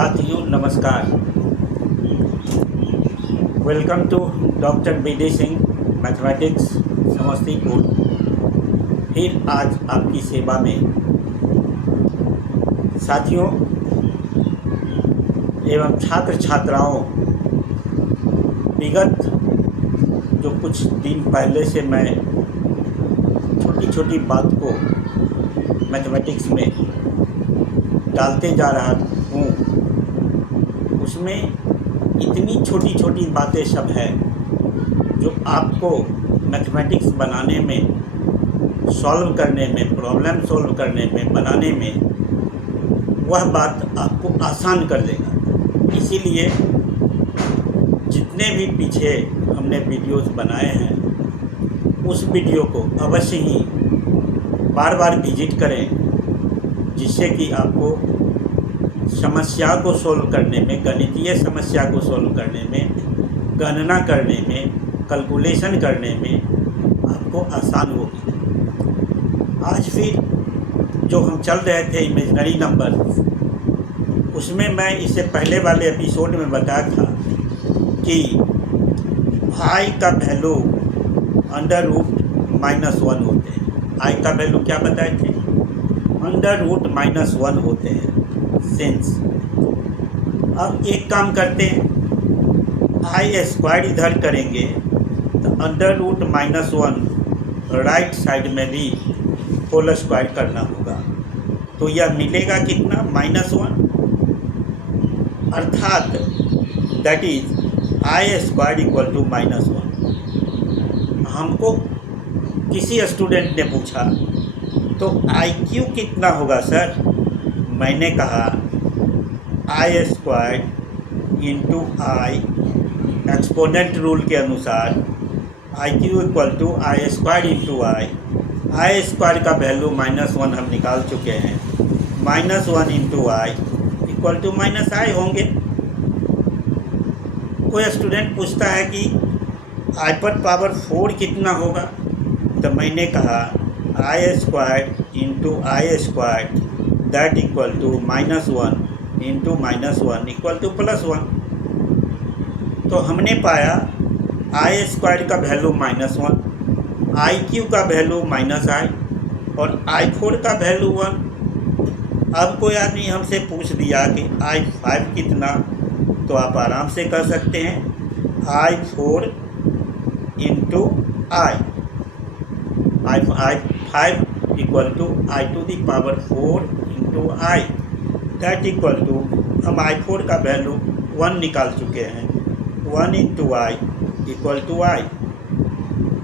साथियों नमस्कार। Welcome to doctor BD Singh mathematics Samastipur. फिर आज आपकी सेवा में। साथियों एवं छात्र छात्राओं, विगत जो कुछ दिन पहले से मैं छोटी छोटी बात को मैथमेटिक्स में डालते जा रहा हूँ, उसमें इतनी छोटी छोटी बातें सब है जो आपको मैथमेटिक्स बनाने में, सॉल्व करने में, प्रॉब्लम सॉल्व करने में, बनाने में वह बात आपको आसान कर देगा। इसीलिए जितने भी पीछे हमने वीडियोस बनाए हैं उस वीडियो को अवश्य ही बार बार विजिट करें, जिससे कि आपको समस्या को सोल्व करने में, गणितीय समस्या को सोल्व करने में, गणना करने में, कैलकुलेशन करने में आपको आसान होगी। आज फिर जो हम चल रहे थे इमेजिनरी नंबर, उसमें मैं इससे पहले वाले एपिसोड में बताया था कि आई का वैल्यू √-1 होते हैं। आई का वैल्यू क्या बताए थे? √-1 होते हैं। सेंस। अब एक काम करते हैं, I² इधर करेंगे तो √-1 राइट साइड में भी होल स्क्वायर करना होगा, तो यह मिलेगा कितना? -1। अर्थात दैट इज I² = -1। हमको किसी स्टूडेंट ने पूछा तो IQ कितना होगा सर? मैंने कहा I² × I, एक्सपोनेंट रूल के अनुसार IQ = I² × I² का वैल्यू -1 हम निकाल चुके हैं। -1 × I = -I होंगे। कोई स्टूडेंट पूछता है कि I⁴ कितना होगा, तो मैंने कहा I² × I² that equal to -1 × -1 = +1। तो हमने पाया I² का वैल्यू -1, IQ का वैल्यू -I और I4 का वैल्यू 1। अब कोई आदमी हमसे पूछ दिया कि I5 कितना, तो आप आराम से कह सकते हैं I4 × I। I5 = I⁴ × I, that equal to, हम I4 का वैल्यू 1 निकाल चुके हैं। 1 × I = I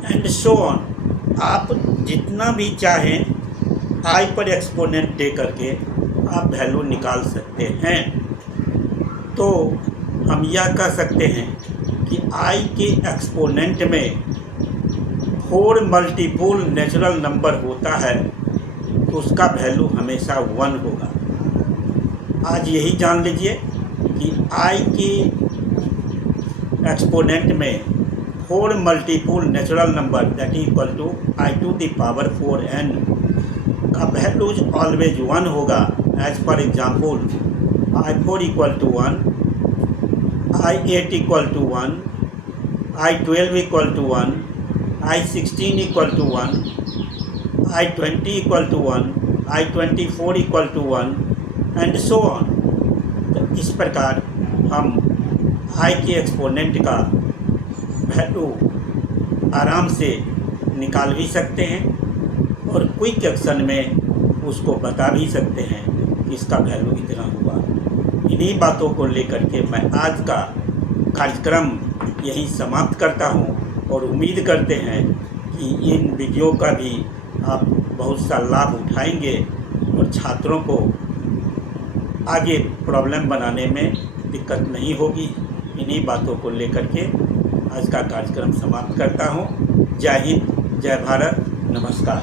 and so on. आप जितना भी चाहें I पर एक्सपोनेंट दे करके आप वैल्यू निकाल सकते हैं। तो हम यह कह सकते हैं कि I के एक्सपोनेंट में 4 मल्टीपल नेचुरल नंबर होता है तो उसका वैल्यू हमेशा 1 होगा। आज यही जान लीजिए कि I के एक्सपोनेंट में 4 multiple natural number that equal to I⁴n का वैल्यू ऑलवेज 1 होगा। As for example I4 = 1, I8 = 1, I12 = 1, I16 = 1, I20 = 1, I24 = 1 and so on. तो इस प्रकार हम I के एक्सपोनेंट का वैल्यू आराम से निकाल भी सकते हैं और क्विक एक्शन में उसको बता भी सकते हैं कि इसका वैल्यू इतना हुआ। इन्हीं बातों को लेकर के मैं आज का कार्यक्रम यहीं समाप्त करता हूं और उम्मीद करते हैं कि इन वीडियो का भी आप बहुत सा लाभ उठाएंगे और छात्रों को आगे प्रॉब्लम बनाने में दिक्कत नहीं होगी। इन्हीं बातों को लेकर के आज का कार्यक्रम समाप्त करता हूँ। जय हिंद, जय भारत, नमस्कार।